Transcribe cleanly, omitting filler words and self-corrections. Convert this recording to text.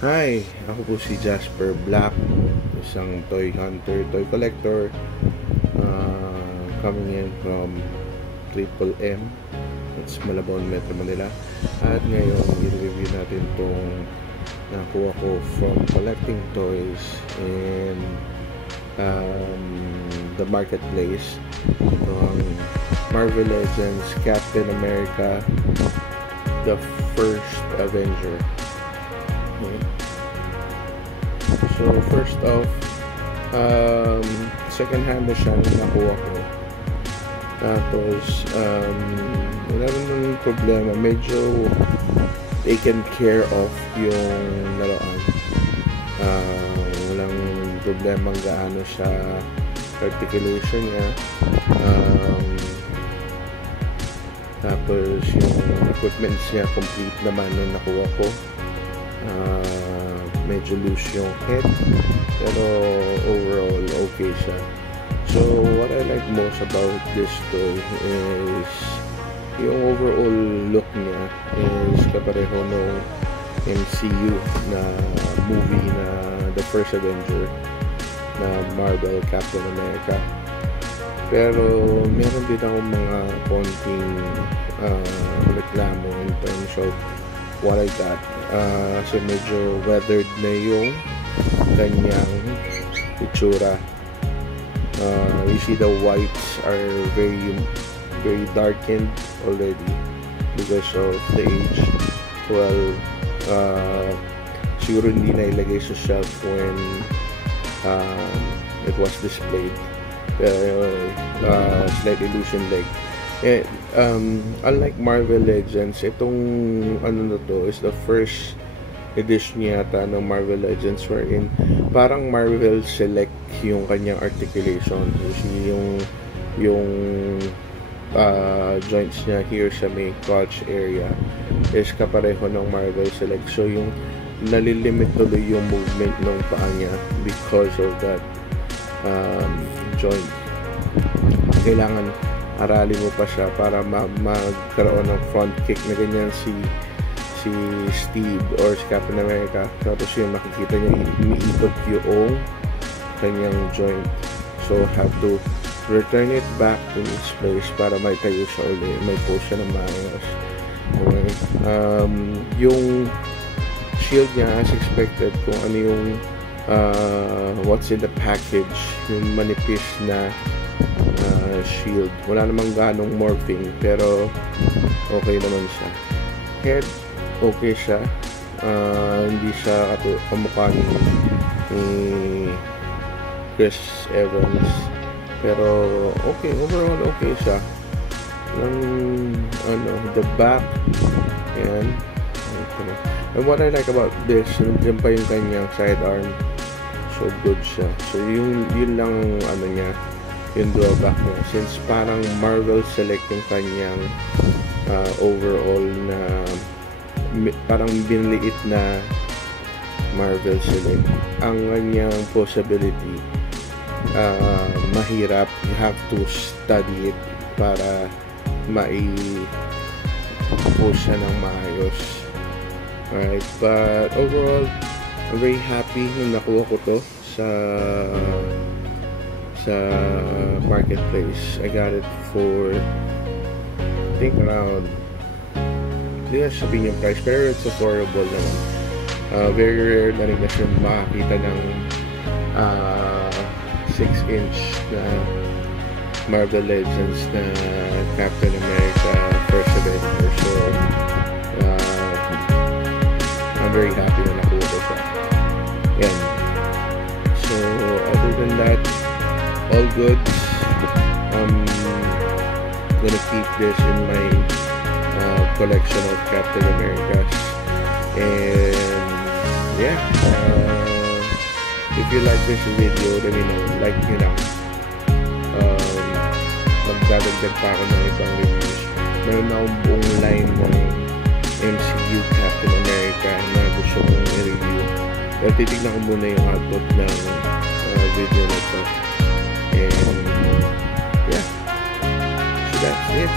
Hi, ako po si Jasper Black, isang toy hunter, toy collector, coming in from Triple M. It's Malabon, Metro Manila. At ngayon, i-review natin itong nakuha ko from collecting toys in the marketplace. Ito ang Marvel Legends Captain America, the First Avenger. So first off, second hand na siya nakuha ko. Tapos wala naman problema, medyo taken care of yung laruan. Walang problema gaano sa articulation niya. Tapos yung equipments niya complete naman nung nakuha ko. Medyo loose yung head, pero overall okay siya. So what I like most about this toy is yung overall look niya is kapareho ng MCU na movie na The First Avenger na Marvel Captain America. Pero meron din ako mga konting reklamo in terms of what I got. Kasi medyo weathered na yung kanyang itsura. You see the whites are very darkened already because of the age. Well, siguro hindi na ilagay sa shelf when it was displayed. Pero slight illusion leg. Unlike Marvel Legends, itong ano na to is the first edition yata ng Marvel Legends wherein parang Marvel Select yung kanyang articulation. Yung joints niya here sa may crotch area is kapareho ng Marvel Select. So yung nalilimit tuloy yung movement ng paa niya because of that joint. Kailangan aralin mo pa siya para magkaroon ng front kick na ganyan si Steve or si Captain America. Tapos yun, makikita niya umiikot yung kanyang joint. So have to return it back to its place para may tayo siya ulit, may pose siya ng maayos. Okay. Yung shield niya as expected, kung ano yung what's in the package, yung manipis na shield. Wala namang ganong morphing, pero okay naman siya. Head, okay siya. Hindi siya kamukha ni Chris Evans, pero okay, overall okay siya. The back, and okay. And what I like about this, nandiyan pa yung kanyang sidearm, so good siya. So yun lang ano niya, yung drawback niya, since parang Marvel Select yung kanyang overall na parang binliit na Marvel Select. Ang kanyang possibility mahirap, you have to study it para mai-post siya ng maayos. Alright, but overall I'm very happy nung nakuha ko to sa marketplace. I got it for I think around, hindi na sabihin yung price, pero it's affordable naman. Very rare na rin kasi makakita ng 6-inch na Marvel Legends na Captain America First Avenger. So I'm very happy na nakuha ko siya. Yan. So other than that, all good. I'm gonna keep this in my collection of Captain Americas. And yeah, if you like this video, let me know. Like nyo lang. Magdadagdag pa ako ng ibang reviews. Meron na akong buong line ng MCU Captain America na gusto kong i-review. Pero titignan ko muna yung output ng video na to. And yeah, so that's it.